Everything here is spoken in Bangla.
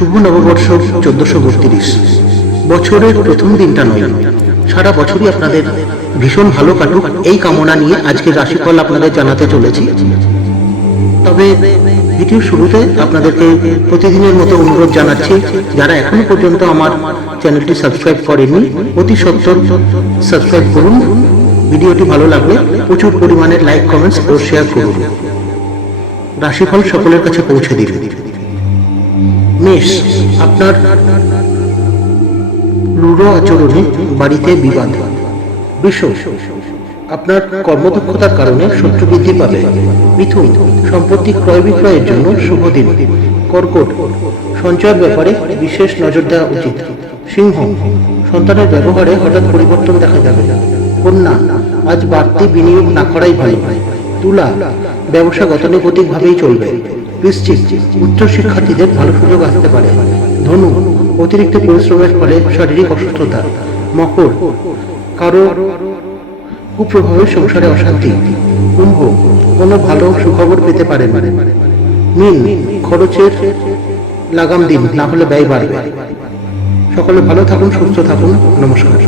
শুভ নববর্ষ 1432। বছরের প্রথম দিনটা নয়, সারা বছরই আপনাদের ভীষণ ভালো কাটুক এই কামনা নিয়ে আজকের রাশিফল আপনাদের জানাতে চলেছি। তবে ভিডিওর শুরুতে আপনাদেরকে প্রতিদিনের মতো অনুরোধ জানাচ্ছি, যারা এখনো পর্যন্ত আমার চ্যানেলটি সাবস্ক্রাইব করেননি অতি সত্বর সাবস্ক্রাইব করুন। ভিডিওটি ভালো লাগলে প্রচুর পরিমাণে লাইক, কমেন্টস ও শেয়ার করুন। রাশিফল সকলের কাছে পৌঁছে দিন। মেষ, আপনার রূঢ় আচরণে বাড়িতে বিবাদ। বৃষ, আপনার কর্মদক্ষতার কারণে শত্রু বৃদ্ধি পাবে। মিথুন, সম্পত্তি ক্রয় বিক্রয়ের জন্য শুভ দিন। কর্কট, সঞ্চয়ের ব্যাপারে বিশেষ নজর দেওয়া উচিত। সিংহ, সন্তানের ব্যবহারে হঠাৎ পরিবর্তন দেখা যাবে। কন্যা, আজ বাড়তি বিনিয়োগ না করাই ভালো। তুলা, ব্যবসা গতানুগতিকভাবেই চলবে। বৃশ্চিক, উচ্চ শিক্ষার্থীদের ভালো সুযোগ আসতে পারে। ধনু, অতিরিক্ত পরিশ্রমের ফলে শারীরিক অসুস্থতা। মকর, কারো কুপ্রভাবে সংসারে অশান্তি। কুম্ভ, কোনো ভালো সুখবর পেতে পারেন। মীন, খরচের লাগাম দিন, না হলে ব্যয় বাড়বে। সকলে ভালো থাকুন, সুস্থ থাকুন। নমস্কার।